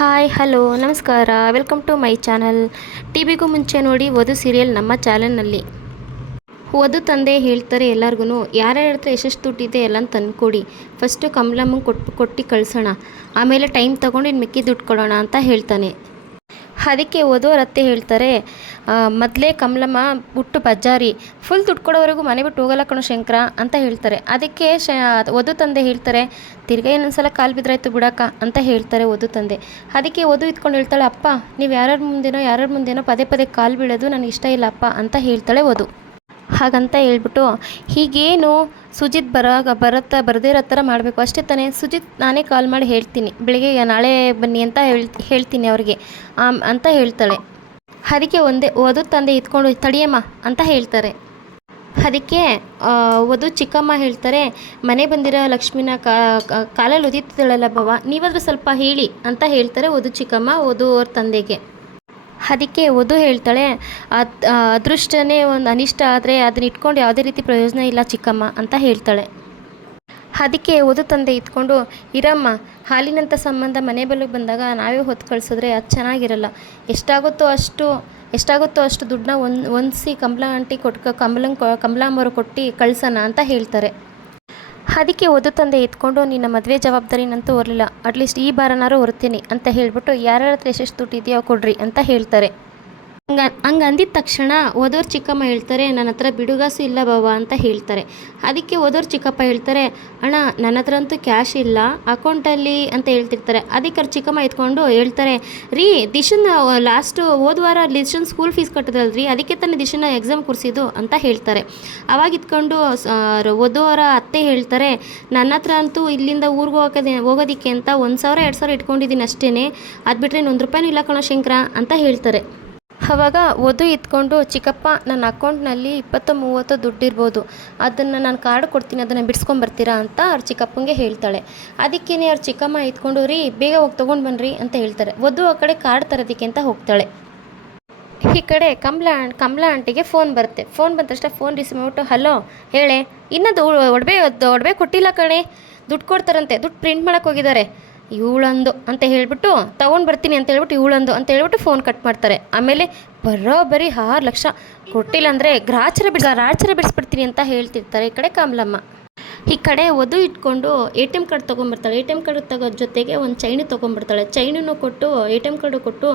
Hi hello ನಮಸ್ಕಾರ welcome to my channel. ಟಿವಿಗೂ ಮುಂಚೆ ನೋಡಿ ವಧು ಸೀರಿಯಲ್ ನಮ್ಮ ಚಾನಲ್ನಲ್ಲಿ. ವಧು ತಂದೆ ಹೇಳ್ತಾರೆ ಎಲ್ಲರಿಗೂ, ಯಾರ್ಯಾರ ಹತ್ರ ಎಷ್ಟೆಷ್ಟು ದುಡ್ಡಿದೆ ಎಲ್ಲ ತಂದುಕೊಡಿ, ಫಸ್ಟು ಕಮಲಮ್ಮಂಗೆ ಕೊಟ್ಟು ಕಳಿಸೋಣ, ಆಮೇಲೆ ಟೈಮ್ ತೊಗೊಂಡು ಇನ್ನು ಮಿಕ್ಕಿ ದುಡ್ಡು ಕೊಡೋಣ ಅಂತ ಹೇಳ್ತಾನೆ. ಅದಕ್ಕೆ ವಧುವರ ಅತ್ತೆ ಹೇಳ್ತಾರೆ, ಮೊದಲೇ ಕಮಲಮ್ಮ ಹುಟ್ಟು ಬಜ್ಜಾರಿ, ಫುಲ್ ದುಡ್ಡು ಕೊಡೋವರೆಗೂ ಮನೆ ಬಿಟ್ಟು ಹೋಗಲ್ಲ ಕಣೋ ಶಂಕರ ಅಂತ ಹೇಳ್ತಾರೆ. ಅದಕ್ಕೆ ವಧು ತಂದೆ ಹೇಳ್ತಾರೆ, ತಿರ್ಗಾ ಇನ್ನೊಂದ್ಸಲ ಕಾಲು ಬಿದ್ರಾಯ್ತು ಬಿಡಕ್ಕ ಅಂತ ಹೇಳ್ತಾರೆ ವಧು ತಂದೆ. ಅದಕ್ಕೆ ವಧು ಇತ್ಕೊಂಡು ಹೇಳ್ತಾಳೆ, ಅಪ್ಪ ನೀವು ಯಾರ್ಯಾರ ಮುಂದೆನೋ ಪದೇ ಪದೇ ಕಾಲು ಬೀಳೋದು ನನಗೆ ಇಷ್ಟ ಇಲ್ಲ ಅಪ್ಪ ಅಂತ ಹೇಳ್ತಾಳೆ ವಧು. ಹಾಗಂತ ಹೇಳ್ಬಿಟ್ಟು, ಹೀಗೇನು ಸುಜಿತ್ ಬರದೇ ಇರೋ ಥರ ಮಾಡಬೇಕು ಅಷ್ಟೇ ತಾನೇ, ಸುಜಿತ್ ನಾನೇ ಕಾಲ್ ಮಾಡಿ ಹೇಳ್ತೀನಿ, ಬೆಳಿಗ್ಗೆ ನಾಳೆ ಬನ್ನಿ ಅಂತ ಹೇಳ್ತೀನಿ ಅವ್ರಿಗೆ ಅಂತ ಹೇಳ್ತಾಳೆ. ಅದಕ್ಕೆ ವಧು ತಂದೆ ಇತ್ಕೊಂಡು ತಡಿಯಮ್ಮ ಅಂತ ಹೇಳ್ತಾರೆ. ಅದಕ್ಕೆ ವಧು ಚಿಕ್ಕಮ್ಮ ಹೇಳ್ತಾರೆ, ಮನೆ ಬಂದಿರೋ ಲಕ್ಷ್ಮಿನ ಕಾಲಲ್ಲಿ ಉದಿತಿದ್ದಾಳಲ್ಲ ಬವ, ನೀವಾದರೂ ಸ್ವಲ್ಪ ಹೇಳಿ ಅಂತ ಹೇಳ್ತಾರೆ ವಧು ಚಿಕ್ಕಮ್ಮ ವಧು ಅವ್ರ ತಂದೆಗೆ. ಅದಕ್ಕೆ ವಧು ಹೇಳ್ತಾಳೆ, ಅದೃಷ್ಟನೇ ಒಂದು ಅನಿಷ್ಟ ಆದರೆ ಅದನ್ನ ಇಟ್ಕೊಂಡು ಯಾವುದೇ ರೀತಿ ಪ್ರಯೋಜನ ಇಲ್ಲ ಚಿಕ್ಕಮ್ಮ ಅಂತ ಹೇಳ್ತಾಳೆ. ಅದಕ್ಕೆ ವಧು ತಂದೆ ಇಟ್ಕೊಂಡು, ಇರಮ್ಮ, ಹಾಲಿನಂಥ ಸಂಬಂಧ ಮನೆ ಬಳಿಗೆ ಬಂದಾಗ ನಾವೇ ಹೊತ್ತು ಕಳಿಸಿದ್ರೆ ಅದು ಚೆನ್ನಾಗಿರಲ್ಲ, ಎಷ್ಟಾಗುತ್ತೋ ಅಷ್ಟು ದುಡ್ಡನ್ನ ಹೊಂದಿಸಿ ಕಮಲಾ ಆಂಟಿ ಕಮಲಾಂಬರು ಕೊಟ್ಟು ಕಳ್ಸೋಣ ಅಂತ ಹೇಳ್ತಾರೆ. ಅದಕ್ಕೆ ವಧು ತಂದೆ ಎತ್ಕೊಂಡು, ನಿನ್ನ ಮದುವೆ ಜವಾಬ್ದಾರಿನಂತೂ ಹೊರಲಿಲ್ಲ, ಅಟ್ಲೀಸ್ಟ್ ಈ ಬಾರನಾರು ಹೊರ್ತೀನಿ ಅಂತ ಹೇಳ್ಬಿಟ್ಟು ಯಾರ್ಯಾರ ಹತ್ರ ಎಷ್ಟೆಷ್ಟು ದುಡ್ಡು ಇದೆಯೋ ಕೊಡ್ರಿ ಅಂತ ಹೇಳ್ತಾರೆ. ಹಂಗೆ ಅಂದಿದ ತಕ್ಷಣ ವಧುವ್ರ ಚಿಕ್ಕಮ್ಮ ಹೇಳ್ತಾರೆ, ನನ್ನ ಹತ್ರ ಬಿಡುಗಾಸು ಇಲ್ಲ ಬಾವ ಅಂತ ಹೇಳ್ತಾರೆ. ಅದಕ್ಕೆ ವಧುವ್ರ ಚಿಕ್ಕಪ್ಪ ಹೇಳ್ತಾರೆ, ಅಣ್ಣ ನನ್ನ ಹತ್ರ ಅಂತೂ ಕ್ಯಾಶ್ ಇಲ್ಲ ಅಕೌಂಟಲ್ಲಿ ಅಂತ ಹೇಳ್ತಿರ್ತಾರೆ. ಅದಕ್ಕೆ ಅವ್ರ ಚಿಕ್ಕಮ್ಮ ಎತ್ಕೊಂಡು ಹೇಳ್ತಾರೆ, ರೀ ದಿಶನ್ ಹೋದ ವಾರ ದಿಶನ್ ಸ್ಕೂಲ್ ಫೀಸ್ ಕಟ್ಟೋದಲ್ರಿ, ಅದಕ್ಕೆ ತಾನೇ ದಿಶನ ಎಕ್ಸಾಮ್ ಕೂರಿಸಿದ್ದು ಅಂತ ಹೇಳ್ತಾರೆ. ಅವಾಗ ಇತ್ಕೊಂಡು ವಧುವರ ಅತ್ತೆ ಹೇಳ್ತಾರೆ, ನನ್ನ ಹತ್ರ ಅಂತೂ ಇಲ್ಲಿಂದ ಊರಿಗೆ ಹೋಗೋದಕ್ಕೆ ಅಂತ 1,000 2,000 ಇಟ್ಕೊಂಡಿದ್ದೀನಿ ಅಷ್ಟೇ, ಅದು ಬಿಟ್ಟರೆ ₹1 ಇಲ್ಲ ಕಣೋ ಶಂಕರ ಅಂತ ಹೇಳ್ತಾರೆ. ಆವಾಗ ವಧು ಇತ್ಕೊಂಡು, ಚಿಕ್ಕಪ್ಪ ನನ್ನ ಅಕೌಂಟ್ನಲ್ಲಿ 20-30 ದುಡ್ಡಿರ್ಬೋದು, ಅದನ್ನು ನಾನು ಕಾರ್ಡ್ ಕೊಡ್ತೀನಿ, ಅದನ್ನು ಬಿಡಿಸ್ಕೊಂಬರ್ತೀರಾ ಅಂತ ಅವ್ರ ಚಿಕ್ಕಪ್ಪಂಗೆ ಹೇಳ್ತಾಳೆ. ಅದಕ್ಕೇನೆ ಅವ್ರ ಚಿಕ್ಕಮ್ಮ ಇತ್ಕೊಂಡು, ರೀ ಬೇಗ ಹೋಗಿ ತೊಗೊಂಡು ಬನ್ನಿರಿ ಅಂತ ಹೇಳ್ತಾರೆ. ವಧು ಆ ಕಡೆ ಕಾರ್ಡ್ ತರೋದಕ್ಕೆ ಅಂತ ಹೋಗ್ತಾಳೆ. ಈ ಕಡೆ ಕಮಲಾ ಆಂಟಿಗೆ ಫೋನ್ ಬರುತ್ತೆ. ಫೋನ್ ಬಂದ ತಕ್ಷಣ ಫೋನ್ ರಿಸೀವ್ ಮಾಡಿಬಿಟ್ಟು, ಹಲೋ ಹೇಳೆ, ಇನ್ನದು ಒಡವೆ ಕೊಟ್ಟಿಲ್ಲ ಕಣೆ, ದುಡ್ಡು ಕೊಡ್ತಾರಂತೆ, ದುಡ್ಡು ಪ್ರಿಂಟ್ ಮಾಡೋಕ್ಕೆ ಹೋಗಿದ್ದಾರೆ, ಇವಳಂದು ಅಂತ ಹೇಳ್ಬಿಟ್ಟು ತೊಗೊಂಡು ಬರ್ತೀನಿ ಅಂತ ಹೇಳ್ಬಿಟ್ಟು ಇವಳಂದು ಅಂತ ಹೇಳ್ಬಿಟ್ಟು ಫೋನ್ ಕಟ್ ಮಾಡ್ತಾರೆ. ಆಮೇಲೆ ಬರೋಬ್ಬರಿ 6 ಲಕ್ಷ ಕೊಟ್ಟಿಲ್ಲ ಅಂದರೆ ರಾಚರ ಬಿಡಿಸ್ಬಿಡ್ತೀನಿ ಅಂತ ಹೇಳ್ತಿರ್ತಾರೆ ಈ ಕಡೆ ಕಮಲಮ್ಮ. ಈ ಕಡೆ ವಧು ಇಟ್ಕೊಂಡು ATM ಕಾರ್ಡ್ ತೊಗೊಂಬರ್ತಾಳೆ. ATM ಕಾರ್ಡ್ ತಗೋ ಜೊತೆಗೆ ಒಂದು ಚೈನು ತೊಗೊಂಬರ್ತಾಳೆ. ಚೈನನ್ನು ಕೊಟ್ಟು ATM ಕಾರ್ಡು ಕೊಟ್ಟು,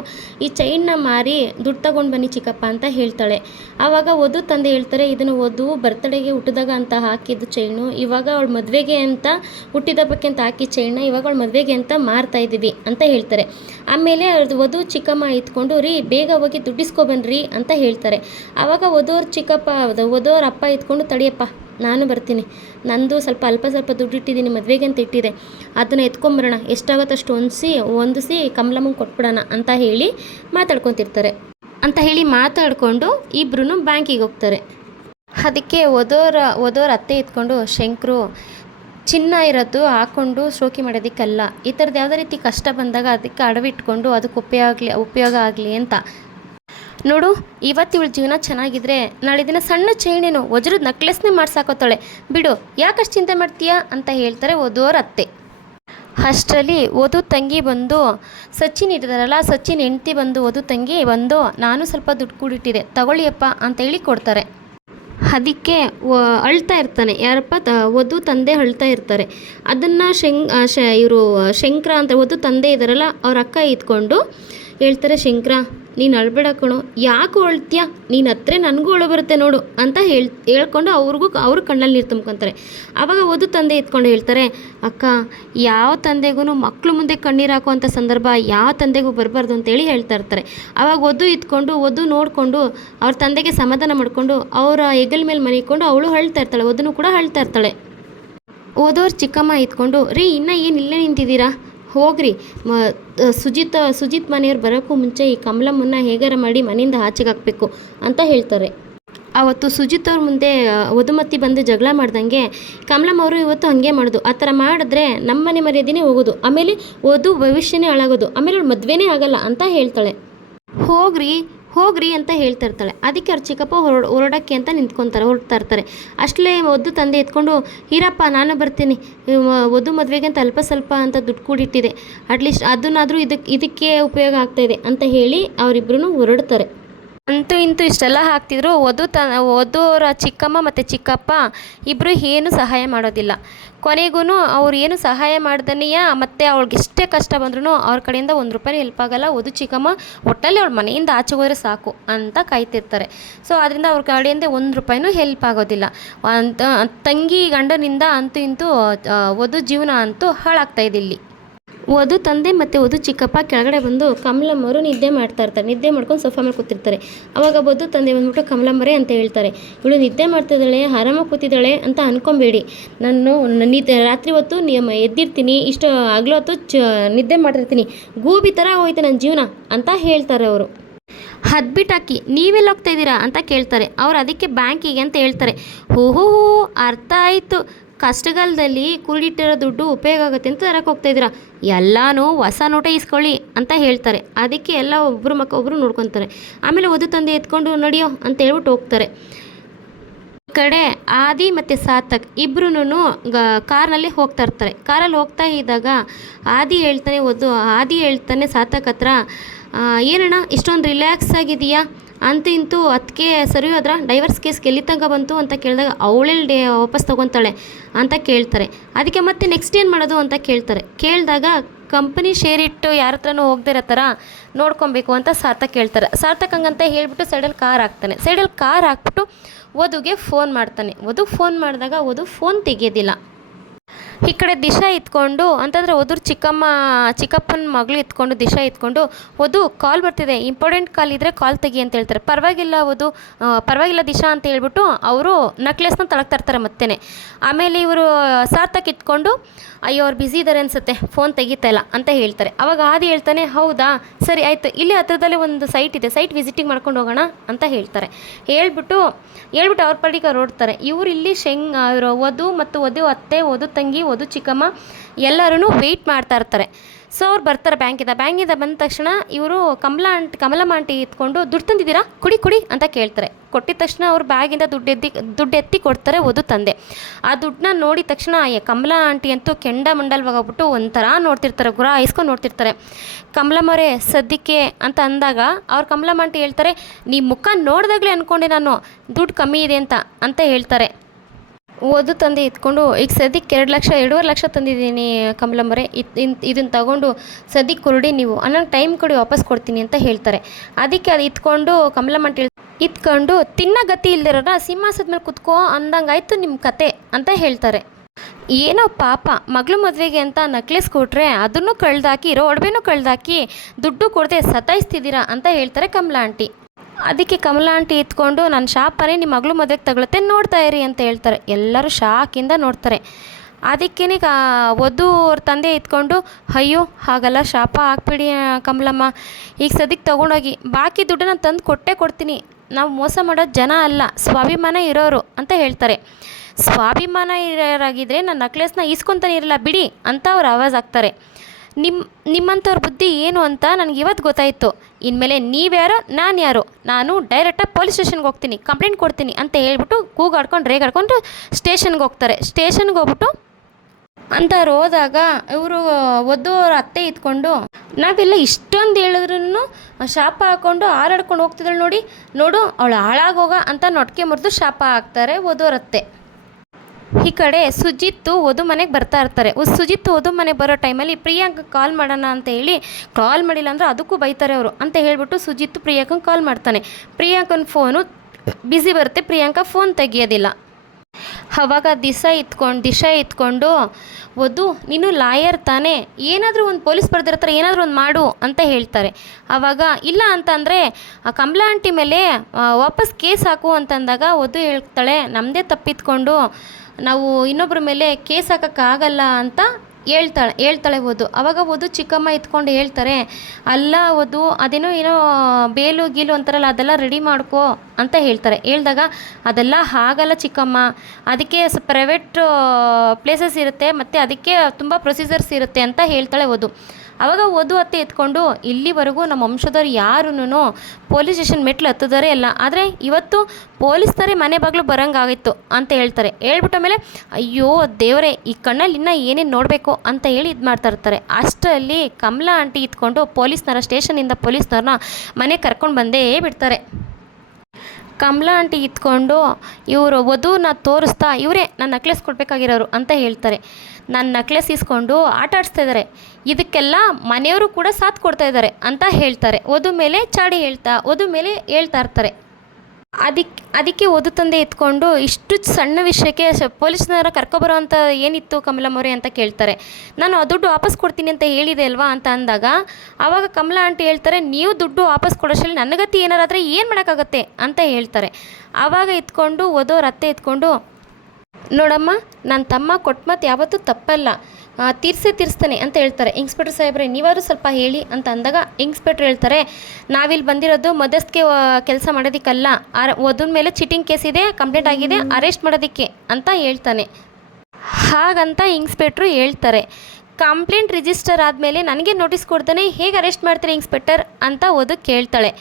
ಈ ಚೈನ್ನ ಮಾರಿ ದುಡ್ಡು ತೊಗೊಂಡು ಬನ್ನಿ ಚಿಕ್ಕಪ್ಪ ಅಂತ ಹೇಳ್ತಾಳೆ. ಆವಾಗ ವಧು ತಂದೆ ಹೇಳ್ತಾರೆ, ಇದನ್ನು ವಧು ಬರ್ತಡೆಗೆ ಹುಟ್ಟಿದಾಗ ಅಂತ ಹಾಕಿದ್ದು ಚೈನು, ಇವಾಗ ಅವಳ ಮದುವೆಗೆ ಅಂತ ಹುಟ್ಟಿದಬ್ಬಕ್ಕೆ ಅಂತ ಹಾಕಿ ಚೈನ್ನ ಇವಾಗ ಅವಳ ಮದುವೆಗೆ ಅಂತ ಮಾರ್ತಾ ಇದ್ದೀವಿ ಅಂತ ಹೇಳ್ತಾರೆ. ಆಮೇಲೆ ವಧು ಚಿಕ್ಕಮ್ಮ ಇತ್ಕೊಂಡು, ರೀ ಬೇಗ ಹೋಗಿ ದುಡ್ಡಿಸ್ಕೊಬನ್ರಿ ಅಂತ ಹೇಳ್ತಾರೆ. ಆವಾಗ ವಧುವ್ರ ಅಪ್ಪ ಇತ್ಕೊಂಡು, ತಡಿಯಪ್ಪ ನಾನು ಬರ್ತೀನಿ, ನಂದು ಸ್ವಲ್ಪ ದುಡ್ಡು ಇಟ್ಟಿದ್ದೀನಿ, ಮದುವೆಗೆ ಅಂತ ಇಟ್ಟಿದೆ, ಅದನ್ನು ಎತ್ಕೊಂಬರೋಣ, ಎಷ್ಟಾಗುತ್ತೋ ಅಷ್ಟು ಹೊಂದಿಸಿ ಕಮಲಮ್ಮಂಗೆ ಕೊಟ್ಬಿಡೋಣ ಅಂತ ಹೇಳಿ ಮಾತಾಡಿಕೊಂಡು ಇಬ್ಬರೂ ಬ್ಯಾಂಕಿಗೆ ಹೋಗ್ತಾರೆ. ಅದಕ್ಕೆ ವಧುವ್ರ ಅತ್ತೆ ಇತ್ಕೊಂಡು, ಶಂಕರು ಚಿನ್ನ ಇರೋದು ಹಾಕ್ಕೊಂಡು ಶೋಕಿ ಮಾಡೋದಕ್ಕಲ್ಲ, ಈ ಥರದ್ದು ಯಾವುದೇ ರೀತಿ ಕಷ್ಟ ಬಂದಾಗ ಅದಕ್ಕೆ ಅಡವಿಟ್ಕೊಂಡು ಅದಕ್ಕೆ ಉಪಯೋಗ ಆಗಲಿ ಅಂತ ನೋಡು, ಇವತ್ತು ಇವಳು ಜೀವನ ಚೆನ್ನಾಗಿದ್ರೆ ನಾಳೆ ದಿನ ಸಣ್ಣ ಚೈನೇನು ವಜ್ರದ ನಕ್ಲೆಸ್ನೇ ಮಾಡ್ಸಾಕೋತಾಳೆ, ಬಿಡು ಯಾಕಷ್ಟು ಚಿಂತೆ ಮಾಡ್ತೀಯಾ ಅಂತ ಹೇಳ್ತಾರೆ ವಧುವರ ಅತ್ತೆ. ಅಷ್ಟರಲ್ಲಿ ವಧು ತಂಗಿ ಬಂದು, ಸಚಿನ್ ಇಟ್ಟಿದಾರಲ್ಲ, ಸಚಿನ್ ಹೆಂಡ್ತಿ ಬಂದು ವಧು ತಂಗಿ ಬಂದು, ನಾನು ಸ್ವಲ್ಪ ದುಡ್ಡು ಕೂಡಿಟ್ಟಿದೆ ತಗೊಳ್ಳಿಯಪ್ಪ ಅಂತ ಹೇಳಿ ಕೊಡ್ತಾರೆ. ಅದಕ್ಕೆ ಅಳ್ತಾ ಇರ್ತಾನೆ, ಯಾರಪ್ಪ ವಧು ತಂದೆ ಅಳ್ತಾ ಇರ್ತಾರೆ. ಅದನ್ನು ಇವರು ಶಂಕರ ಅಂತ ವಧು ತಂದೆ ಇದ್ದಾರಲ್ಲ ಅವ್ರ ಅಕ್ಕ ಇದ್ಕೊಂಡು ಹೇಳ್ತಾರೆ, ಶಂಕರ ನೀನು ಅಳ್ಬೇಡ ಕಣೋ, ಯಾಕೆ ಅಳ್ತೀಯ, ನೀನು ಹತ್ರ ನನಗೂ ಅಳು ಬರುತ್ತೆ ನೋಡು ಅಂತ ಹೇಳ್ಕೊಂಡು ಅವ್ರ ಕಣ್ಣಲ್ಲಿ ನೀರು ತುಂಬ್ಕೊತಾರೆ. ಆವಾಗ ವಧು ತಂದೆ ಇತ್ಕೊಂಡು ಹೇಳ್ತಾರೆ, ಅಕ್ಕ ಯಾವ ತಂದೆಗೂ ಮಕ್ಕಳು ಮುಂದೆ ಕಣ್ಣೀರು ಹಾಕುವಂಥ ಸಂದರ್ಭ ಯಾವ ತಂದೆಗೂ ಬರಬಾರ್ದು ಅಂತೇಳಿ ಹೇಳ್ತಾ ಇರ್ತಾರೆ. ಆವಾಗ ವಧು ನೋಡಿಕೊಂಡು ಅವ್ರ ತಂದೆಗೆ ಸಮಾಧಾನ ಮಾಡಿಕೊಂಡು ಅವರ ಹೆಗಲ ಮೇಲೆ ಮನಿಕೊಂಡು ಅವಳು ಅಳ್ತಾ ಇರ್ತಾಳೆ, ವಧುನೂ ಕೂಡ ಅಳ್ತಾ ಇರ್ತಾಳೆ. ವಧುವ್ರ ಚಿಕ್ಕಮ್ಮ ಇತ್ಕೊಂಡು, ರೀ ಇನ್ನೂ ಏನು ಇಲ್ಲೇ ನಿಂತಿದ್ದೀರಾ, ಹೋಗ್ರಿ, ಸುಜಿತ್ ಮನೆಯವ್ರು ಬರೋಕ್ಕೂ ಮುಂಚೆ ಈ ಕಮಲಮ್ಮನ್ನ ಹೇಗಾರ ಮಾಡಿ ಮನೆಯಿಂದ ಆಚೆಗೆ ಹಾಕಬೇಕು ಅಂತ ಹೇಳ್ತಾರೆ. ಆವತ್ತು ಸುಜಿತ್ ಅವ್ರ ಮುಂದೆ ವಧುಮತಿ ಬಂದು ಜಗಳ ಮಾಡ್ದಂಗೆ ಕಮಲಮ್ಮ ಅವರು ಇವತ್ತು ಹಾಗೆ ಮಾಡೋದು, ಆ ಥರ ಮಾಡಿದ್ರೆ ನಮ್ಮ ಮನೆ ಮರ್ಯಾದೆನೇ ಹೋಗೋದು, ಆಮೇಲೆ ವಧು ಭವಿಷ್ಯನೇ ಹಾಳಾಗೋದು, ಆಮೇಲೆ ಅವ್ಳು ಮದುವೆನೇ ಆಗಲ್ಲ ಅಂತ ಹೇಳ್ತಾಳೆ. ಹೋಗ್ರಿ ಅಂತ ಹೇಳ್ತಾ ಇರ್ತಾಳೆ. ಅದಕ್ಕೆ ಅವ್ರ ಚಿಕ್ಕಪ್ಪ ಹೊರಡೋಕ್ಕೆ ಅಂತ ಹೊರಡ್ತಾ ಇರ್ತಾರೆ. ಅಷ್ಟಲೇ ವಧು ತಂದೆ ಎತ್ಕೊಂಡು, ಇರಪ್ಪ ನಾನು ಬರ್ತೀನಿ, ವಧು ಮದುವೆಗೆ ಅಂತ ಅಲ್ಪ ಸ್ವಲ್ಪ ಅಂತ ದುಡ್ಡು ಕೂಡಿಟ್ಟಿದೆ, ಅಟ್ಲೀಸ್ಟ್ ಅದನ್ನಾದರೂ ಇದಕ್ಕೆ ಉಪಯೋಗ ಆಗ್ತಾಯಿದೆ ಅಂತ ಹೇಳಿ ಅವರಿಬ್ಬರೂ ಹೊರಡ್ತಾರೆ. ಅಂತೂ ಇಂತೂ ಇಷ್ಟೆಲ್ಲ ಹಾಕ್ತಿದ್ರು. ವಧುವರ ಚಿಕ್ಕಮ್ಮ ಮತ್ತು ಚಿಕ್ಕಪ್ಪ ಇಬ್ಬರು ಏನೂ ಸಹಾಯ ಮಾಡೋದಿಲ್ಲ. ಕೊನೆಗೂ ಅವ್ರು ಏನು ಸಹಾಯ ಮಾಡ್ದನೆಯ ಮತ್ತು ಅವಳಿಗೆ ಎಷ್ಟೇ ಕಷ್ಟ ಬಂದ್ರೂ ಅವ್ರ ಕಡೆಯಿಂದ ₹1 ಹೆಲ್ಪ್ ಆಗೋಲ್ಲ. ವಧು ಚಿಕ್ಕಮ್ಮ ಒಟ್ಟಲ್ಲಿ ಅವಳ ಮನೆಯಿಂದ ಆಚೆ ಹೋದರೆ ಸಾಕು ಅಂತ ಕಾಯ್ತಿರ್ತಾರೆ. ಸೊ ಅದರಿಂದ ಅವ್ರ ಕಡೆಯಿಂದ ₹1 ಹೆಲ್ಪ್ ಆಗೋದಿಲ್ಲ. ತಂಗಿ ಗಂಡನಿಂದ ಅಂತೂ ಇಂತೂ ವಧು ಜೀವನ ಅಂತೂ ಹಾಳಾಗ್ತಾಯಿದೆ ಇಲ್ಲಿ. ವಧು ತಂದೆ ಮತ್ತು ವಧು ಚಿಕ್ಕಪ್ಪ ಕೆಳಗಡೆ ಬಂದು ಕಮಲಮ್ಮವರು ನಿದ್ದೆ ಮಾಡ್ತಾಯಿರ್ತಾರೆ. ನಿದ್ದೆ ಮಾಡ್ಕೊಂಡು ಸೋಫಾ ಮೇಲೆ ಕೂತಿರ್ತಾರೆ. ಆವಾಗ ವಧು ತಂದೆ ಬಂದ್ಬಿಟ್ಟು, ಕಮಲಮ್ಮರೇ ಅಂತ ಹೇಳ್ತಾರೆ, ಇವಳು ನಿದ್ದೆ ಮಾಡ್ತಿದ್ದಾಳೆ, ಆರಾಮಾಗಿ ಕೂತಿದ್ದಾಳೆ ಅಂತ ಅನ್ಕೊಬೇಡಿ. ನಾನು ರಾತ್ರಿ ಹೊತ್ತು ಎದ್ದಿರ್ತೀನಿ, ಇಷ್ಟು ಹಗಲು ಹೊತ್ತು ನಿದ್ದೆ ಮಾಡ್ತಿರ್ತೀನಿ, ಗೂಬಿ ಥರ ಹೋಯ್ತು ನನ್ನ ಜೀವನ ಅಂತ ಹೇಳ್ತಾರೆ ಅವರು. ಹದ್ಬಿಟ್ಟಾಕಿ ನೀವೆಲ್ಲ ಹೋಗ್ತಾ ಇದ್ದೀರಾ ಅಂತ ಕೇಳ್ತಾರೆ. ಅವ್ರು ಅದಕ್ಕೆ ಬ್ಯಾಂಕಿಗೆ ಅಂತ ಹೇಳ್ತಾರೆ. ಓಹೋ, ಅರ್ಥ ಆಯಿತು, ಕಷ್ಟಗಾಲದಲ್ಲಿ ಕೂಡಿಟ್ಟಿರೋ ದುಡ್ಡು ಉಪಯೋಗ ಆಗುತ್ತೆ ಅಂತ ತರಕ್ಕೆ ಹೋಗ್ತಾಯಿದ್ದೀರಾ, ಎಲ್ಲನೂ ಹೊಸ ನೋಟ ಇಸ್ಕೊಳ್ಳಿ ಅಂತ ಹೇಳ್ತಾರೆ. ಅದಕ್ಕೆ ಎಲ್ಲ ಒಬ್ಬರು ನೋಡ್ಕೊತಾರೆ. ಆಮೇಲೆ ವಧು ತಂದೆ ಎತ್ಕೊಂಡು ನಡಿಯೋ ಅಂತ ಹೇಳ್ಬಿಟ್ಟು ಹೋಗ್ತಾರೆ. ಈ ಕಡೆ ಆದಿ ಮತ್ತು ಸಾರ್ಥಕ್ ಇಬ್ಬರೂ ಕಾರ್ನಲ್ಲಿ ಹೋಗ್ತಾ ಇರ್ತಾರೆ. ಕಾರಲ್ಲಿ ಹೋಗ್ತಾ ಇದ್ದಾಗ ಆದಿ ಹೇಳ್ತಾನೆ ಸಾರ್ಥಕ್ ಹತ್ರ, ಏನಣ್ಣ ಇಷ್ಟೊಂದು ರಿಲ್ಯಾಕ್ಸ್ ಆಗಿದೆಯಾ, ಅಂತೂ ಇಂತೂ ಅದಕ್ಕೆ ಸರಿ ಹೋದ್ರ ಡೈವರ್ಸ್ ಕೇಸ್ ಎಲ್ಲಿ ತನಕ ಬಂತು ಅಂತ ಕೇಳಿದಾಗ ಅವಳೇ ವಾಪಸ್ ತೊಗೊತಾಳೆ ಅಂತ ಕೇಳ್ತಾರೆ. ಅದಕ್ಕೆ ಮತ್ತೆ ನೆಕ್ಸ್ಟ್ ಏನು ಮಾಡೋದು ಅಂತ ಕೇಳಿದಾಗ ಕಂಪನಿ ಶೇರ್ ಇಟ್ಟು ಯಾರ ಹತ್ರನೂ ಹೋಗದೇ ಇರೋ ಥರ ನೋಡ್ಕೊಬೇಕು ಅಂತ ಸಾರ್ಥಕ್ ಹೇಳ್ತಾರೆ. ಸಾರ್ಥಕ್ ಹಂಗಂತ ಹೇಳ್ಬಿಟ್ಟು ಸೈಡಲ್ಲಿ ಕಾರ್ ಹಾಕ್ಬಿಟ್ಟು ವಧುಗೆ ಫೋನ್ ಮಾಡ್ತಾನೆ. ವಧು ಫೋನ್ ಮಾಡಿದಾಗ ವಧು ಫೋನ್ ತೆಗೆಯೋದಿಲ್ಲ. ಈ ಕಡೆ ದಿಶಾ ಇತ್ಕೊಂಡು ಅಂತಂದರೆ ವಧುರ್ ಚಿಕ್ಕಪ್ಪನ ಮಗಳು ಇತ್ಕೊಂಡು ದಿಶಾ ಇತ್ಕೊಂಡು, ವಧು ಕಾಲ್ ಬರ್ತಿದೆ, ಇಂಪಾರ್ಟೆಂಟ್ ಕಾಲ್ ಇದ್ದರೆ ಕಾಲ್ ತೆಗಿ ಅಂತ ಹೇಳ್ತಾರೆ. ಪರವಾಗಿಲ್ಲ ದಿಶಾ ಅಂತ ಹೇಳ್ಬಿಟ್ಟು ಅವರು ನಕ್ಲೆಸ್ನ ತಳಗ್ತಾ ಇರ್ತಾರೆ ಮತ್ತೇ. ಆಮೇಲೆ ಇವರು ಸಾರ್ಥಕ್ ಇಟ್ಕೊಂಡು, ಅಯ್ಯೋ ಅವ್ರು ಬ್ಯುಸಿ ಇದ್ದಾರೆ ಅನಿಸುತ್ತೆ, ಫೋನ್ ತೆಗಿತಾ ಇಲ್ಲ ಅಂತ ಹೇಳ್ತಾರೆ. ಅವಾಗ ಆದಿ ಹೇಳ್ತಾನೆ, ಹೌದಾ ಸರಿ ಆಯಿತು, ಇಲ್ಲಿ ಹತ್ರದಲ್ಲೇ ಒಂದು ಸೈಟ್ ಇದೆ, ಸೈಟ್ ವಿಸಿಟಿಂಗ್ ಮಾಡ್ಕೊಂಡು ಹೋಗೋಣ ಅಂತ ಹೇಳ್ತಾರೆ. ಹೇಳ್ಬಿಟ್ಟು ಅವ್ರ ಪಾಡಿಗೆ ಅವ್ರು ಓಡ್ತಾರೆ. ಇವರು ಇಲ್ಲಿ ವಧು ಮತ್ತು ವಧು ಅತ್ತೆ, ವಧು ತಂಗಿ, ವಧು ಚಿಕ್ಕಮ್ಮ ಎಲ್ಲರೂ ವೆಯ್ಟ್ ಮಾಡ್ತಾ ಇರ್ತಾರೆ. ಸೊ ಅವ್ರು ಬರ್ತಾರೆ ಬ್ಯಾಂಕಿಂದ ಬಂದ ತಕ್ಷಣ ಇವರು ಕಮಲಮ್ಮ ಆಂಟಿ ಇತ್ಕೊಂಡು, ದುಡ್ಡು ತಂದಿದ್ದೀರಾ, ಕುಡಿ ಅಂತ ಕೇಳ್ತಾರೆ. ಕೊಟ್ಟಿದ ತಕ್ಷಣ ಅವ್ರ ಬ್ಯಾಗಿಂದ ದುಡ್ಡು ಎತ್ತಿ ಕೊಡ್ತಾರೆ ವಧು ತಂದೆ. ಆ ದುಡ್ಡನ್ನ ನೋಡಿದ ತಕ್ಷಣ ಕಮಲಾ ಆಂಟಿ ಅಂತೂ ಕೆಂಡಮಂಡಲವಾಗ್ಬಿಟ್ಟು ಒಂಥರ ನೋಡ್ತಿರ್ತಾರೆ, ಗುರ ಹಾಯಿಸ್ಕೊಂಡು ನೋಡ್ತಿರ್ತಾರೆ. ಕಮಲಮ್ಮರೇ ಸದ್ಯಕ್ಕೆ ಅಂತ ಅಂದಾಗ ಅವ್ರ ಕಮಲಮ್ಮ ಆಂಟಿ ಹೇಳ್ತಾರೆ, ನೀ ಮುಖ ನೋಡಿದಾಗಲೇ ಅಂದ್ಕೊಂಡೆ ನಾನು ದುಡ್ಡು ಕಮ್ಮಿ ಇದೆ ಅಂತ ಹೇಳ್ತಾರೆ. ವಧು ತಂದೆ ಇತ್ಕೊಂಡು, ಈಗ ಸದ್ಯಕ್ಕೆ 2 ಲಕ್ಷ ತಂದಿದ್ದೀನಿ ಕಮಲಮ್ಮರೇ, ಇದನ್ನು ತಗೊಂಡು ಸದ್ಯಕ್ಕೆ ಕೊರಡಿ, ನೀವು ಅನ್ನೋಂಗೆ ಟೈಮ್ ಕೊಡಿ, ವಾಪಸ್ ಕೊಡ್ತೀನಿ ಅಂತ ಹೇಳ್ತಾರೆ. ಅದಕ್ಕೆ ಅದು ಇತ್ಕೊಂಡು ಕಮಲಮ್ಮ ಇತ್ಕೊಂಡು, ತಿನ್ನ ಗತಿ ಇಲ್ದಿರೋರ ಸಿಂಹಾಸದ ಮೇಲೆ ಕುತ್ಕೋ ಅಂದಂಗಾಯ್ತು ನಿಮ್ಮ ಕತೆ ಅಂತ ಹೇಳ್ತಾರೆ. ಏನೋ ಪಾಪ ಮಗಳು ಮದುವೆಗೆ ಅಂತ ನಕ್ಲೆಸ್ ಕೊಟ್ರೆ ಅದನ್ನು ಕಳ್ದಾಕಿ, ಒಡವೆನೂ ಕಳ್ದಾಕಿ, ದುಡ್ಡು ಕೊಡದೆ ಸತಾಯಿಸ್ತಿದ್ದೀರಾ ಅಂತ ಹೇಳ್ತಾರೆ ಕಮಲಾ ಆಂಟಿ. ಅದಕ್ಕೆ ಕಮಲಾ ಆಂಟಿ ಇತ್ಕೊಂಡು, ನನ್ನ ಶಾಪನೇ ನಿಮ್ಮ ಮಗಳು ಮದುವೆಗೆ ತಗೊಳುತ್ತೆ, ನೋಡ್ತಾ ಇರಿ ಅಂತ ಹೇಳ್ತಾರೆ. ಎಲ್ಲರೂ ಶಾಕಿಂದ ನೋಡ್ತಾರೆ. ಅದಕ್ಕೇ ವಧು ಅವ್ರ ತಂದೆ ಇತ್ಕೊಂಡು, ಅಯ್ಯೋ ಹಾಗಲ್ಲ, ಶಾಪ ಹಾಕ್ಬಿಡಿ ಕಮಲಮ್ಮ, ಈಗ ಸದ್ಯಕ್ಕೆ ತೊಗೊಂಡೋಗಿ, ಬಾಕಿ ದುಡ್ಡು ನಾನು ತಂದು ಕೊಡ್ತೀನಿ, ನಾವು ಮೋಸ ಮಾಡೋದು ಜನ ಅಲ್ಲ, ಸ್ವಾಭಿಮಾನ ಇರೋರು ಅಂತ ಹೇಳ್ತಾರೆ. ಸ್ವಾಭಿಮಾನ ಇರೋರಾಗಿದ್ದರೆ ನನ್ನ ನಕ್ಲೆಸ್ನ ಈಸ್ಕೊತಾನೆ ಇರಲ್ಲ ಬಿಡಿ ಅಂತ ಅವ್ರು ಆವಾಜ್ ಆಗ್ತಾರೆ. ನಿಮ್ಮಂಥವ್ರ ಬುದ್ಧಿ ಏನು ಅಂತ ನನಗೆ ಇವತ್ತು ಗೊತ್ತಾಯಿತು. ಇನ್ಮೇಲೆ ನೀವ್ಯಾರೋ ನಾನು ಯಾರೋ, ನಾನು ಡೈರೆಕ್ಟಾಗಿ ಪೊಲೀಸ್ ಸ್ಟೇಷನ್ಗೆ ಹೋಗ್ತೀನಿ, ಕಂಪ್ಲೇಂಟ್ ಕೊಡ್ತೀನಿ ಅಂತ ಹೇಳ್ಬಿಟ್ಟು ರೇಗಾಡ್ಕೊಂಡು ಸ್ಟೇಷನ್ಗೆ ಹೋಗ್ತಾರೆ. ಸ್ಟೇಷನ್ಗೆ ಹೋಗ್ಬಿಟ್ಟು ಅಂಥವ್ರು ಹೋದಾಗ ಇವರು ವಧು ಅವ್ರ ಅತ್ತೆ ಇತ್ಕೊಂಡು, ನಾವೆಲ್ಲ ಇಷ್ಟೊಂದು ಹೇಳಿದ್ರೂ ಶಾಪ ಹಾಕ್ಕೊಂಡು ಹಾರಾಡ್ಕೊಂಡು ಹೋಗ್ತಿದ್ದಾಳೆ ನೋಡು ಅವಳು ಹಾಳಾಗೋಗ ಅಂತ ನೊಟ್ಕೆ ಮುರಿದು ಶಾಪ ಹಾಕ್ತಾರೆ ವಧು ಅವ್ರ ಅತ್ತೆ. ಈ ಕಡೆ ಸುಜಿತ್ತು ವಧು ಮನೆಗೆ ಬರ್ತಾ ಇರ್ತಾರೆ. ಸುಜಿತ್ತು ವಧು ಮನೆಗೆ ಬರೋ ಟೈಮಲ್ಲಿ ಪ್ರಿಯಾಂಕ ಕಾಲ್ ಮಾಡೋಣ ಅಂತ ಹೇಳಿ, ಕಾಲ್ ಮಾಡಿಲ್ಲ ಅಂದರೆ ಅದಕ್ಕೂ ಬೈತಾರೆ ಅವರು ಅಂತ ಹೇಳ್ಬಿಟ್ಟು ಸುಜಿತ್ತು ಪ್ರಿಯಾಂಕಂಗೆ ಕಾಲ್ ಮಾಡ್ತಾನೆ. ಪ್ರಿಯಾಂಕನ ಫೋನು ಬ್ಯುಸಿ ಬರುತ್ತೆ, ಪ್ರಿಯಾಂಕ ಫೋನ್ ತೆಗಿಯೋದಿಲ್ಲ. ಆವಾಗ ದಿಶಾ ಇತ್ಕೊಂಡು, ವಧು ನೀನು ಲಾಯರ್ ತಾನೇ, ಏನಾದರೂ ಒಂದು ಪೊಲೀಸ್ ಬರ್ದಿರ್ತಾರೆ, ಏನಾದರೂ ಒಂದು ಮಾಡು ಅಂತ ಹೇಳ್ತಾರೆ. ಆವಾಗ ಇಲ್ಲ ಅಂತಂದರೆ ಕಮಲಾ ಆಂಟಿ ಮೇಲೆ ವಾಪಸ್ ಕೇಸ್ ಹಾಕು ಅಂತಂದಾಗ ವಧು ಹೇಳ್ತಾಳೆ, ನಮ್ಮದೇ ತಪ್ಪಿತ್ಕೊಂಡು ನಾವು ಇನ್ನೊಬ್ಬರ ಮೇಲೆ ಕೇಸ್ ಹಾಕೋಕ್ಕಾಗಲ್ಲ ಅಂತ ಹೇಳ್ತಾಳೆ ವಧು. ಆವಾಗ ವಧು ಚಿಕ್ಕಮ್ಮ ಇತ್ಕೊಂಡು ಹೇಳ್ತಾರೆ, ಅಲ್ಲ ವಧು ಅದೇನೋ ಬೇಲು ಗೀಲು ಅಂತಾರಲ್ಲ ಅದೆಲ್ಲ ರೆಡಿ ಮಾಡ್ಕೋ ಅಂತ ಹೇಳ್ತಾರೆ. ಹೇಳಿದಾಗ ಅದೆಲ್ಲ ಆಗಲ್ಲ ಚಿಕ್ಕಮ್ಮ, ಅದಕ್ಕೆ ಪ್ರೈವೇಟ್ ಪ್ಲೇಸಸ್ ಇರುತ್ತೆ ಮತ್ತು ಅದಕ್ಕೆ ತುಂಬ ಪ್ರೊಸೀಜರ್ಸ್ ಇರುತ್ತೆ ಅಂತ ಹೇಳ್ತಾಳೆ ವಧು. ಆವಾಗ ವಧು ಅತ್ತೆ ಎತ್ಕೊಂಡು ಇಲ್ಲಿವರೆಗೂ ನಮ್ಮ ವಂಶದವ್ರು ಯಾರೂ ಪೊಲೀಸ್ ಸ್ಟೇಷನ್ ಮೆಟ್ಲು ಹತ್ತಿದಾರೆ ಅಲ್ಲ, ಆದರೆ ಇವತ್ತು ಪೊಲೀಸ್ನವರೇ ಮನೆ ಬಾಗಿಲು ಬರೋಂಗಾಗಿತ್ತು ಅಂತ ಹೇಳ್ತಾರೆ. ಹೇಳ್ಬಿಟ್ಟ ಮೇಲೆ ಅಯ್ಯೋ ದೇವರೇ, ಈ ಕಣ್ಣಲ್ಲಿ ಇನ್ನೂ ಏನೇನು ನೋಡಬೇಕು ಅಂತ ಹೇಳಿ ಇದು ಮಾಡ್ತಾ ಇರ್ತಾರೆ. ಅಷ್ಟರಲ್ಲಿ ಕಮಲಾ ಆಂಟಿ ಇತ್ಕೊಂಡು ಪೊಲೀಸ್ನವರ ಸ್ಟೇಷನಿಂದ ಪೊಲೀಸ್ನವ್ರನ್ನ ಮನೆಗೆ ಕರ್ಕೊಂಡು ಬಂದೇ ಬಿಡ್ತಾರೆ. ಕಮಲಾ ಆಂಟಿ ಇತ್ಕೊಂಡು ಇವರು ವಧುನ ತೋರಿಸ್ತಾ ಇವರೇ ನನ್ನ ನೆಕ್ಲೆಸ್ ಕೊಡಬೇಕಾಗಿರೋರು ಅಂತ ಹೇಳ್ತಾರೆ. ನನ್ನ ನೆಕ್ಲೆಸ್ ಇಸ್ಕೊಂಡು ಆಟ ಆಡಿಸ್ತಾ ಇದ್ದಾರೆ, ಇದಕ್ಕೆಲ್ಲ ಮನೆಯವರು ಕೂಡ ಸಾಥ್ ಕೊಡ್ತಾ ಇದ್ದಾರೆ ಅಂತ ಹೇಳ್ತಾರೆ. ವಧು ಮೇಲೆ ವಧು ಮೇಲೆ ಹೇಳ್ತಾ ಇರ್ತಾರೆ. ಅದಕ್ಕೆ ವಧು ತಂದೆ ಎತ್ಕೊಂಡು ಇಷ್ಟು ಸಣ್ಣ ವಿಷಯಕ್ಕೆ ಪೊಲೀಸ್ನವರ ಕರ್ಕೊಬರೋ ಅಂತ ಏನಿತ್ತು ಕಮಲಮ್ಮವ್ರೆ ಅಂತ ಕೇಳ್ತಾರೆ. ನಾನು ಆ ದುಡ್ಡು ವಾಪಸ್ ಕೊಡ್ತೀನಿ ಅಂತ ಹೇಳಿದೆ ಅಲ್ವಾ ಅಂತ ಅಂದಾಗ ಆವಾಗ ಕಮಲಾ ಆಂಟಿ ಹೇಳ್ತಾರೆ, ನೀವು ದುಡ್ಡು ವಾಪಸ್ ಕೊಡೋಷ್ಟರಲ್ಲಿ ನನಗತಿ ಏನಾರಾದರೆ ಏನು ಮಾಡೋಕ್ಕಾಗತ್ತೆ ಅಂತ ಹೇಳ್ತಾರೆ. ಆವಾಗ ಎತ್ಕೊಂಡು ವಧುವ್ರ ಅತ್ತೆ ಎತ್ಕೊಂಡು, ನೋಡಮ್ಮ, ನನ್ನ ತಮ್ಮ ಕೊಟ್ಟ ಮಾತು ಯಾವತ್ತೂ ತಪ್ಪಲ್ಲ, ತೀರಿಸ್ತಾನೆ ಅಂತ ಹೇಳ್ತಾರೆ. ಇನ್ಸ್ಪೆಕ್ಟರ್ ಸಾಹೇಬ್ರೆ ನೀವಾದರೂ ಸ್ವಲ್ಪ ಹೇಳಿ ಅಂತ ಅಂದಾಗ ಇನ್ಸ್ಪೆಕ್ಟ್ರ್ ಹೇಳ್ತಾರೆ, ನಾವಿಲ್ಲಿ ಬಂದಿರೋದು ಮಧ್ಯಸ್ಥಿಕೆ ಕೆಲಸ ಮಾಡೋದಕ್ಕಲ್ಲ, ವಧುನ ಮೇಲೆ ಚೀಟಿಂಗ್ ಕೇಸ್ ಇದೆ, ಕಂಪ್ಲೇಂಟ್ ಆಗಿದೆ, ಅರೆಸ್ಟ್ ಮಾಡೋದಕ್ಕೆ ಅಂತ ಹೇಳ್ತಾನೆ. ಹಾಗಂತ ಇನ್ಸ್ಪೆಕ್ಟ್ರು ಹೇಳ್ತಾರೆ. ಕಂಪ್ಲೇಂಟ್ ರಿಜಿಸ್ಟರ್ ಆದಮೇಲೆ ನನಗೆ ನೋಟಿಸ್ ಕೊಡ್ತಾನೆ ಹೇಗೆ ಅರೆಸ್ಟ್ ಮಾಡ್ತಾರೆ ಇನ್ಸ್ಪೆಕ್ಟರ್ ಅಂತ ವಧು ಕೇಳ್ತಾಳೆ.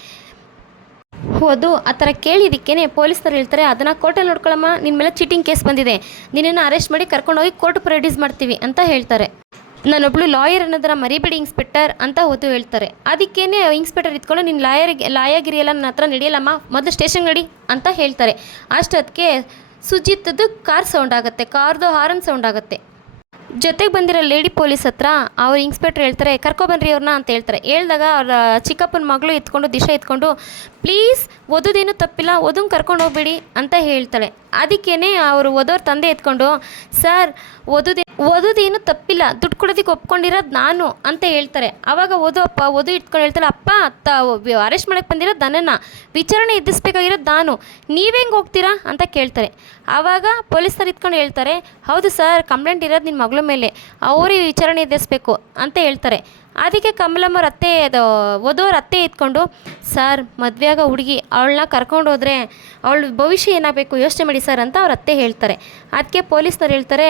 ವಧು ಆ ಥರ ಕೇಳಿದ್ದಕ್ಕೇ ಪೊಲೀಸ್ನವ್ರು ಹೇಳ್ತಾರೆ, ಅದನ್ನು ಕೋರ್ಟಲ್ಲಿ ನೋಡ್ಕೊಳ್ಳಮ್ಮ, ನಿನ್ನ ಮೇಲೆ ಚೀಟಿಂಗ್ ಕೇಸ್ ಬಂದಿದೆ, ನಿನ್ನನ್ನು ಅರೆಸ್ಟ್ ಮಾಡಿ ಕರ್ಕೊಂಡೋಗಿ ಕೋರ್ಟ್ ಪ್ರೊಡ್ಯೂಸ್ ಮಾಡ್ತೀವಿ ಅಂತ ಹೇಳ್ತಾರೆ. ನಾನೊಬ್ಳು ಲಾಯರ್ ಅನ್ನೋದನ್ನ ಮರಿಬೇಡಿ ಇನ್ಸ್ಪೆಕ್ಟರ್ ಅಂತ ವಧು ಹೇಳ್ತಾರೆ. ಅದಕ್ಕೇ ಇನ್ಸ್ಪೆಕ್ಟರ್ ಇಟ್ಕೊಂಡು ನಿನ್ನ ಲಾಯಗಿರಿ ಎಲ್ಲ ನನ್ನ ಹತ್ರ ನಡೆಯಲ್ಲಮ್ಮ, ಮೊದಲು ಸ್ಟೇಷನ್ ನಡಿ ಅಂತ ಹೇಳ್ತಾರೆ. ಅಷ್ಟೊತ್ತಿಗೆ ಸುಜಿತ್ದು ಕಾರ್ ಸೌಂಡ್ ಆಗುತ್ತೆ, ಕಾರ್ದು ಹಾರನ್ ಸೌಂಡ್ ಆಗುತ್ತೆ. ಜೊತೆಗೆ ಬಂದಿರೋ ಲೇಡಿ ಪೊಲೀಸ್ ಹತ್ರ ಅವ್ರು ಇನ್ಸ್ಪೆಕ್ಟ್ರ್ ಹೇಳ್ತಾರೆ, ಕರ್ಕೊಬನ್ರಿ ಅವ್ರನ್ನ ಅಂತ ಹೇಳ್ತಾರೆ. ಹೇಳ್ದಾಗ ಅವ್ರ ಚಿಕ್ಕಪ್ಪನ ಮಗಳು ಎತ್ಕೊಂಡು ದಿಶಾ ಎತ್ಕೊಂಡು, ಪ್ಲೀಸ್ ವಧುದೇನು ತಪ್ಪಿಲ್ಲ, ವಧುನ ಕರ್ಕೊಂಡು ಹೋಗ್ಬೇಡಿ ಅಂತ ಹೇಳ್ತಾಳೆ. ಅದಕ್ಕೇ ಅವರು ವಧುವ್ರ ತಂದೆ ಎತ್ಕೊಂಡು, ಸರ್ ವಧುದೇನು ತಪ್ಪಿಲ್ಲ, ದುಡ್ಡು ಕೊಡೋದಕ್ಕೆ ಒಪ್ಕೊಂಡಿರೋದು ನಾನು ಅಂತ ಹೇಳ್ತಾರೆ. ಆವಾಗ ವಧು ಇಟ್ಕೊಂಡು ಹೇಳ್ತಾಳೆ, ಅಪ್ಪ ಅರೆಸ್ಟ್ ಮಾಡೋಕ್ಕೆ ಬಂದಿರೋದು ನನ್ನನ್ನು, ವಿಚಾರಣೆ ಎದುರಿಸ್ಬೇಕಾಗಿರೋದು ನಾನು, ನೀವೇಂಗೆ ಹೋಗ್ತೀರಾ ಅಂತ ಕೇಳ್ತಾರೆ. ಆವಾಗ ಪೊಲೀಸ್ನವ್ರು ಇಟ್ಕೊಂಡು ಹೇಳ್ತಾರೆ, ಹೌದು ಸರ್, ಕಂಪ್ಲೇಂಟ್ ಇರೋದು ನಿನ್ನ ಮಗಳ ಮೇಲೆ, ಅವರೇ ವಿಚಾರಣೆ ಎದುರಿಸ್ಬೇಕು ಅಂತ ಹೇಳ್ತಾರೆ. ಅದಕ್ಕೆ ಕಮಲಮ್ಮವ್ರ ವಧುವ್ರ ಅತ್ತೆ ಇಟ್ಕೊಂಡು, ಸರ್ ಮದುವೆ ಆಗೋ ಹುಡುಗಿ ಅವಳನ್ನ ಕರ್ಕೊಂಡು ಹೋದರೆ ಅವಳ ಭವಿಷ್ಯ ಏನಾಗಬೇಕು ಯೋಚನೆ ಮಾಡಿ ಸರ್ ಅಂತ ಅವ್ರ ಅತ್ತೆ ಹೇಳ್ತಾರೆ. ಅದಕ್ಕೆ ಪೊಲೀಸ್ನವ್ರು ಹೇಳ್ತಾರೆ,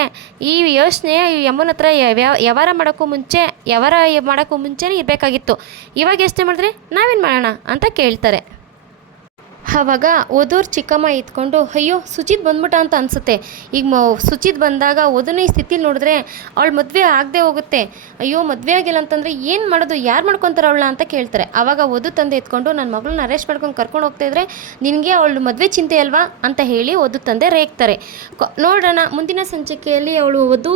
ಈ ಯೋಚನೆ ಯಮ್ಮನ ಹತ್ರ ವ್ಯವಹಾರ ಮಾಡೋಕ್ಕೂ ಮುಂಚೆನೇ ಇರಬೇಕಾಗಿತ್ತು, ಇವಾಗ ಯೋಚನೆ ಮಾಡಿದ್ರೆ ನಾವೇನು ಮಾಡೋಣ ಅಂತ ಕೇಳ್ತಾರೆ. ಆವಾಗ ವಧುವ್ರ ಚಿಕ್ಕಮ್ಮ ಇತ್ಕೊಂಡು, ಅಯ್ಯೋ ಸುಚಿತ್ ಬಂದ್ಬಿಟ್ಟ ಅಂತ ಅನಿಸುತ್ತೆ, ಈಗ ಸುಚಿತ್ ಬಂದಾಗ ವಧುನ ಈ ಸ್ಥಿತಿಲಿ ನೋಡಿದ್ರೆ ಅವಳು ಮದುವೆ ಆಗದೆ ಹೋಗುತ್ತೆ, ಅಯ್ಯೋ ಮದುವೆ ಆಗಿಲ್ಲ ಅಂತಂದರೆ ಏನು ಮಾಡೋದು, ಯಾರು ಮಾಡ್ಕೊತಾರೆ ಅವಳ ಅಂತ ಕೇಳ್ತಾರೆ. ಆವಾಗ ವಧು ತಂದೆ ಎತ್ಕೊಂಡು, ನನ್ನ ಮಗಳನ್ನ ಅರೆಸ್ಟ್ ಮಾಡ್ಕೊಂಡು ಕರ್ಕೊಂಡು ಹೋಗ್ತಾಯಿದ್ರೆ ನಿನಗೆ ಅವಳು ಮದುವೆ ಚಿಂತೆ ಅಲ್ವಾ ಅಂತ ಹೇಳಿ ವಧು ತಂದೆ ರೇಗ್ತಾರೆ. ನೋಡೋಣ ಮುಂದಿನ ಸಂಚಿಕೆಯಲ್ಲಿ ಅವಳು ವಧು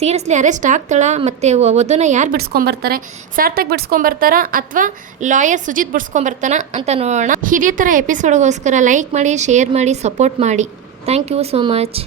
ಸೀರಿಯಸ್ಲಿ ಅರೆಸ್ಟ್ ಆಗ್ತಾಳ, ಮತ್ತು ವಧುನ ಯಾರು ಬಿಡಿಸ್ಕೊಂಬರ್ತಾರೆ, ಸಾರ್ಥಕ್ ಬಿಡಿಸ್ಕೊಂಬರ್ತಾರಾ ಅಥವಾ ಲಾಯರ್ ಸುಜಿತ್ ಬಿಡಿಸ್ಕೊಂಬರ್ತಾನ ಅಂತ ನೋಡೋಣ. ಇದೇ ಥರ ಎಪಿಸೋಡ್ಗೋಸ್ಕರ ಲೈಕ್ ಮಾಡಿ, ಶೇರ್ ಮಾಡಿ, ಸಪೋರ್ಟ್ ಮಾಡಿ. Thank you so much.